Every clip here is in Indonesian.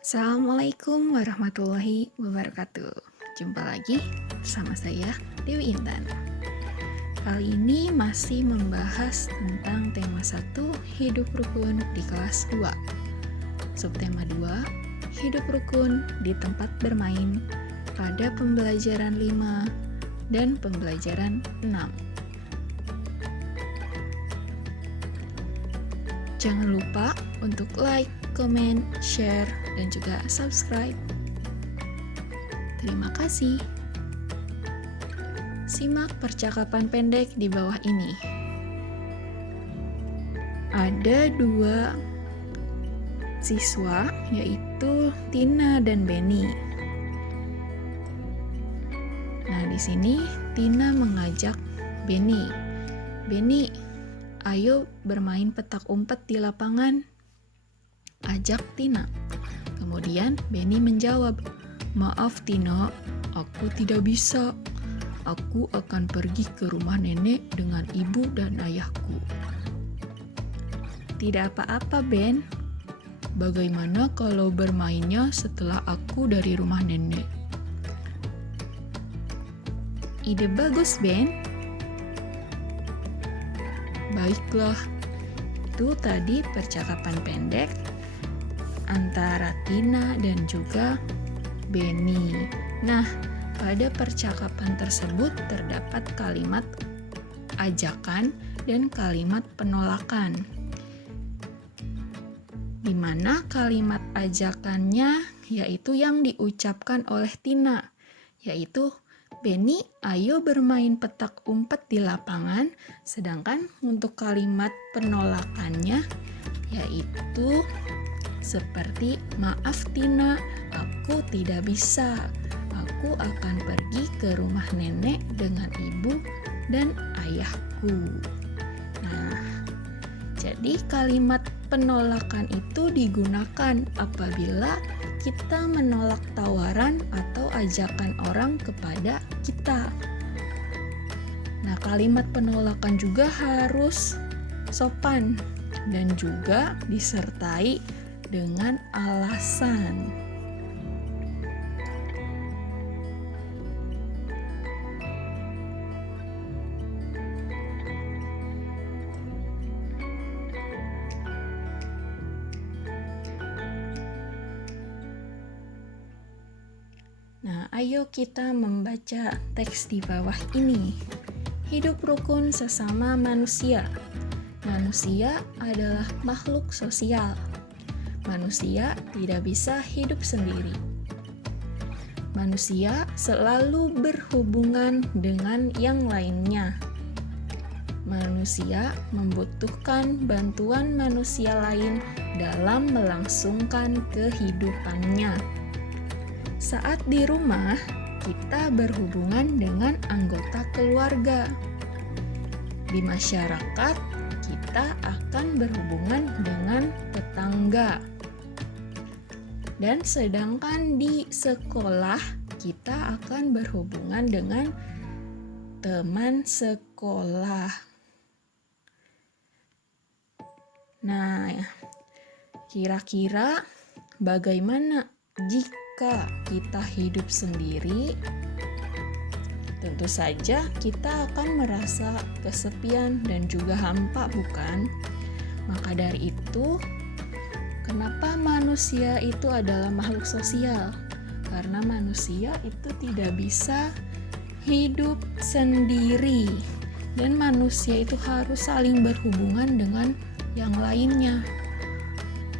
Assalamualaikum warahmatullahi wabarakatuh. Jumpa lagi bersama saya Dewi Intan. Kali ini masih membahas tentang tema 1, hidup rukun di kelas 2. Subtema 2, hidup rukun di tempat bermain pada pembelajaran 5 dan pembelajaran 6. Jangan lupa untuk like, comment, share, dan juga subscribe. Terima kasih. Simak percakapan pendek di bawah ini. Ada 2 siswa, yaitu Tina dan Benny. Nah, di sini Tina mengajak Benny. Benny, ayo bermain petak umpet di lapangan, ajak Tina. Kemudian Benny menjawab, "Maaf Tina, aku tidak bisa. Aku akan pergi ke rumah nenek dengan ibu dan ayahku." "Tidak apa-apa Ben, bagaimana kalau bermainnya setelah aku dari rumah nenek?" "Ide bagus Ben." "Baiklah." Itu tadi percakapan pendek antara Tina dan juga Benny. Nah, pada percakapan tersebut terdapat kalimat ajakan dan kalimat penolakan. Di mana kalimat ajakannya yaitu yang diucapkan oleh Tina, yaitu "Benny, ayo bermain petak umpet di lapangan." Sedangkan untuk kalimat penolakannya yaitu seperti, "Maaf Tina, aku tidak bisa. Aku akan pergi ke rumah nenek dengan ibu dan ayahku." Nah, jadi kalimat penolakan itu digunakan apabila kita menolak tawaran atau ajakan orang kepada kita. Nah, kalimat penolakan juga harus sopan dan juga disertai dengan alasan. Nah, ayo kita membaca teks di bawah ini. Hidup rukun sesama manusia. Manusia adalah makhluk sosial. Manusia tidak bisa hidup sendiri. Manusia selalu berhubungan dengan yang lainnya. Manusia membutuhkan bantuan manusia lain dalam melangsungkan kehidupannya. Saat di rumah, kita berhubungan dengan anggota keluarga. Di masyarakat, kita akan berhubungan dengan tetangga. Dan sedangkan di sekolah, kita akan berhubungan dengan teman sekolah. Nah, kira-kira bagaimana jika kita hidup sendiri? Tentu saja kita akan merasa kesepian dan juga hampa, bukan? Maka dari itu, kenapa manusia itu adalah makhluk sosial? Karena manusia itu tidak bisa hidup sendiri. Dan manusia itu harus saling berhubungan dengan yang lainnya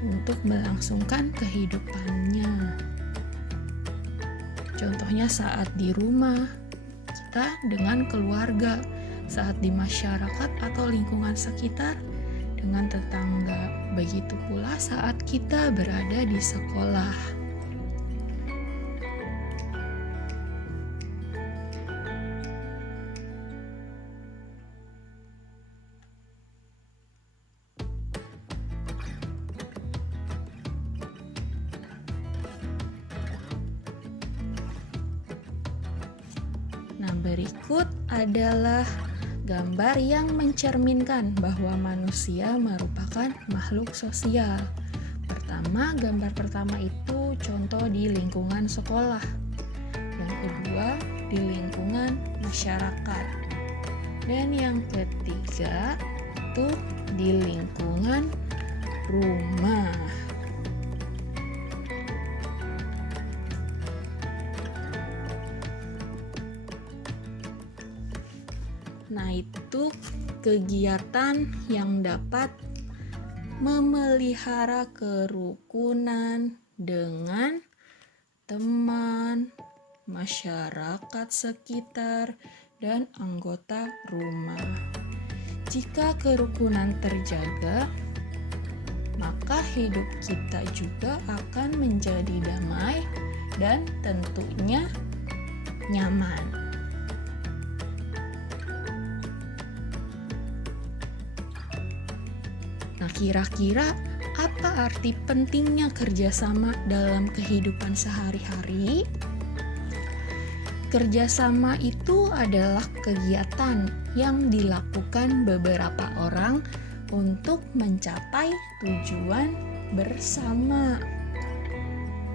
untuk melangsungkan kehidupannya. Contohnya saat di rumah, kita dengan keluarga, saat di masyarakat atau lingkungan sekitar dengan tetangga. Begitu pula saat kita berada di sekolah. Nah, berikut adalah gambar yang mencerminkan bahwa manusia merupakan makhluk sosial. Pertama, gambar pertama itu contoh di lingkungan sekolah. Yang kedua, di lingkungan masyarakat. Dan yang ketiga, itu di lingkungan rumah. Nah, itu kegiatan yang dapat memelihara kerukunan dengan teman, masyarakat sekitar, dan anggota rumah. Jika kerukunan terjaga, maka hidup kita juga akan menjadi damai dan tentunya nyaman. Nah, kira-kira apa arti pentingnya kerjasama dalam kehidupan sehari-hari? Kerjasama itu adalah kegiatan yang dilakukan beberapa orang untuk mencapai tujuan bersama.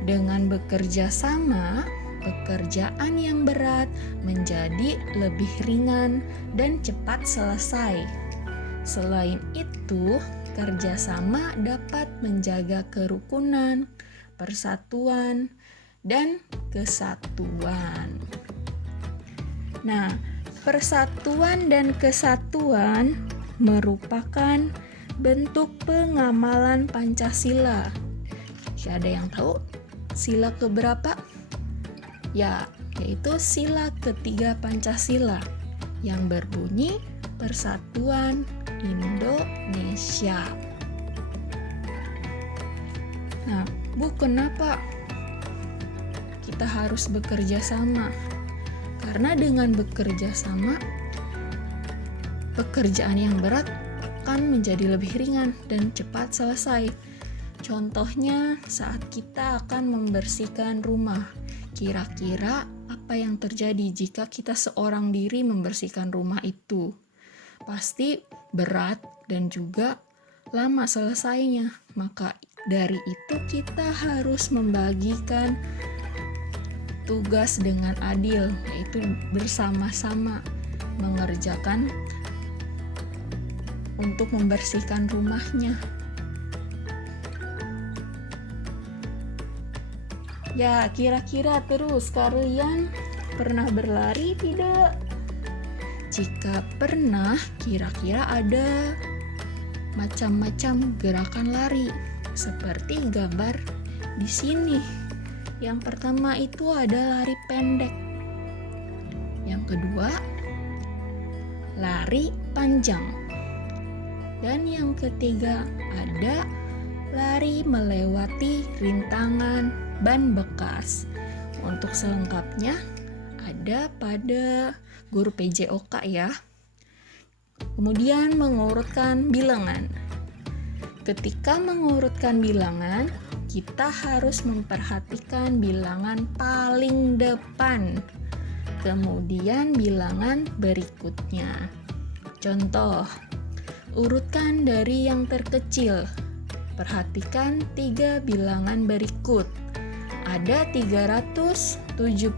Dengan bekerja sama, pekerjaan yang berat menjadi lebih ringan dan cepat selesai. Selain itu, kerjasama dapat menjaga kerukunan, persatuan, dan kesatuan. Nah, persatuan dan kesatuan merupakan bentuk pengamalan Pancasila. Ada yang tahu sila keberapa? Ya, yaitu sila ketiga Pancasila yang berbunyi Persatuan Indonesia. Nah, Bu, kenapa kita harus bekerja sama? Karena dengan bekerja sama, pekerjaan yang berat akan menjadi lebih ringan dan cepat selesai. Contohnya saat kita akan membersihkan rumah. Kira-kira apa yang terjadi jika kita seorang diri membersihkan rumah itu? Pasti berat dan juga lama selesainya. Maka dari itu kita harus membagikan tugas dengan adil, yaitu bersama-sama mengerjakan untuk membersihkan rumahnya. Ya, kira-kira terus kalian pernah berlari tidak? Jika pernah, kira-kira ada macam-macam gerakan lari seperti gambar di sini. Yang pertama itu ada lari pendek. Yang kedua, lari panjang. Dan yang ketiga ada lari melewati rintangan ban bekas. Untuk selengkapnya ada pada guru PJOK ya. Kemudian mengurutkan bilangan. Ketika mengurutkan bilangan, kita harus memperhatikan bilangan paling depan, kemudian bilangan berikutnya. Contoh, urutkan dari yang terkecil. Perhatikan 3 bilangan berikut. Ada 378,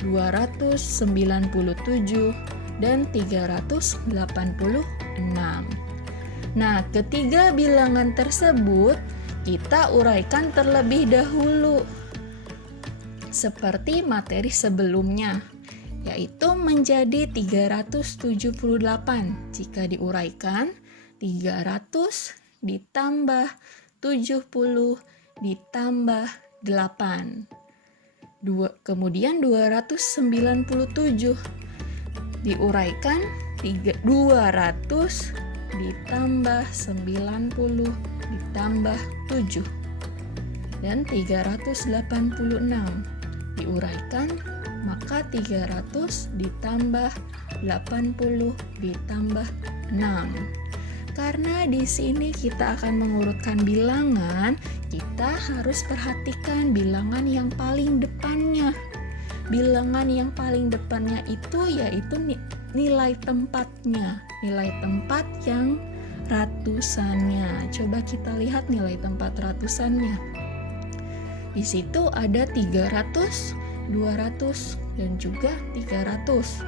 297, dan 386. Nah, ketiga bilangan tersebut kita uraikan terlebih dahulu seperti materi sebelumnya, yaitu menjadi 378. Jika diuraikan, 300 ditambah 70 ditambah 8. Kemudian 297 diuraikan 200 ditambah 90 ditambah 7 dan 386 diuraikan, maka 300 ditambah 80 ditambah 6. Karena di sini kita akan mengurutkan bilangan, kita harus perhatikan bilangan yang paling depannya. Bilangan yang paling depannya itu yaitu nilai tempatnya, nilai tempat yang ratusannya. Coba kita lihat nilai tempat ratusannya. Di situ ada 300, 200, dan juga 300.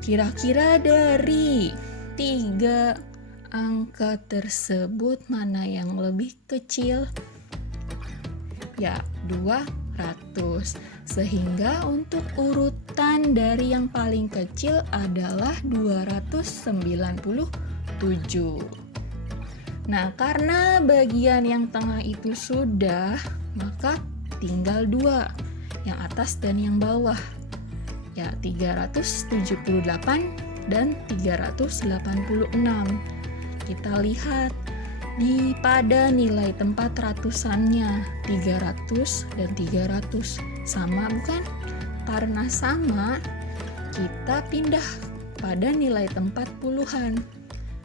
Kira-kira dari 3 angka tersebut mana yang lebih kecil? Ya, 200. Sehingga untuk urutan dari yang paling kecil adalah 297. Nah, karena bagian yang tengah itu sudah, maka tinggal 2, yang atas dan yang bawah. Ya, 378 dan 386. Kita lihat pada nilai tempat ratusannya 300 dan 300 sama bukan? Karena sama, kita pindah pada nilai tempat puluhan.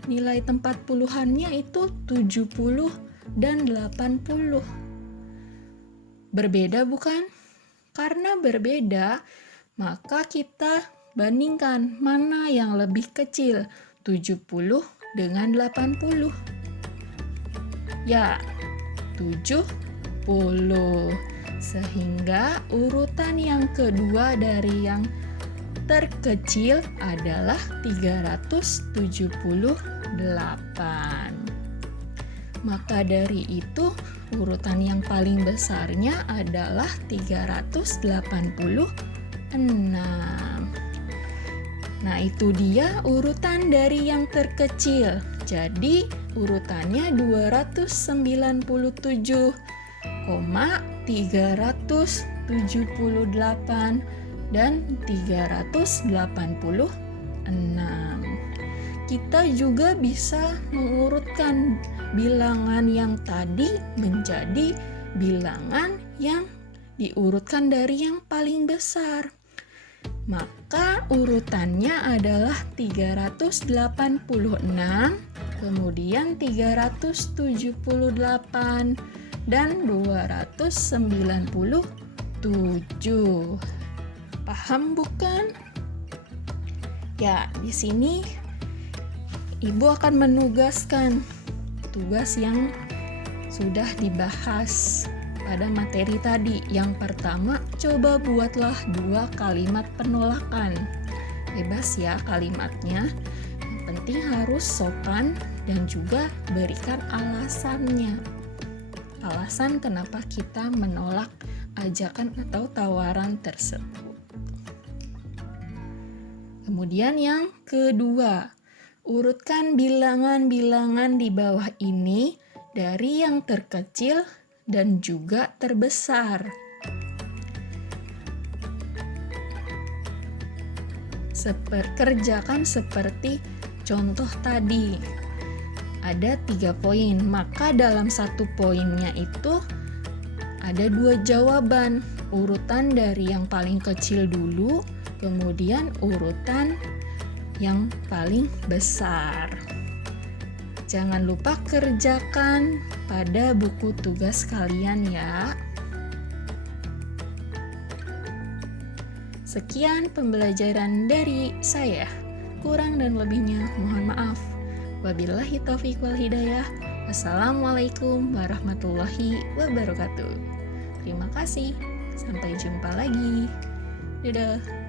Nilai tempat puluhannya itu 70 dan 80. Berbeda bukan? Karena berbeda, maka kita bandingkan mana yang lebih kecil, 70 dengan 80. Ya, 70. Sehingga urutan yang kedua dari yang terkecil adalah 378. Maka dari itu, urutan yang paling besarnya adalah 386. Nah, itu dia urutan dari yang terkecil. Jadi, urutannya 299,378 dan 386. Kita juga bisa mengurutkan bilangan yang tadi menjadi bilangan yang diurutkan dari yang paling besar. Maka urutannya adalah 386, kemudian 378 dan 297. Paham bukan? Ya, di sini Ibu akan menugaskan tugas yang sudah dibahas pada materi tadi. Yang pertama, coba buatlah 2 kalimat penolakan. Bebas ya kalimatnya. Yang penting harus sopan dan juga berikan alasannya. Alasan kenapa kita menolak ajakan atau tawaran tersebut. Kemudian yang kedua, urutkan bilangan-bilangan di bawah ini dari yang terkecil dan juga terbesar. Kerjakan seperti contoh tadi. Ada 3 poin, maka dalam 1 poinnya itu ada 2 jawaban. Urutan dari yang paling kecil dulu, kemudian urutan yang paling besar. Jangan lupa kerjakan pada buku tugas kalian ya. Sekian pembelajaran dari saya. Kurang dan lebihnya mohon maaf. Wabillahi taufiq wal hidayah. Wassalamualaikum warahmatullahi wabarakatuh. Terima kasih. Sampai jumpa lagi. Dadah.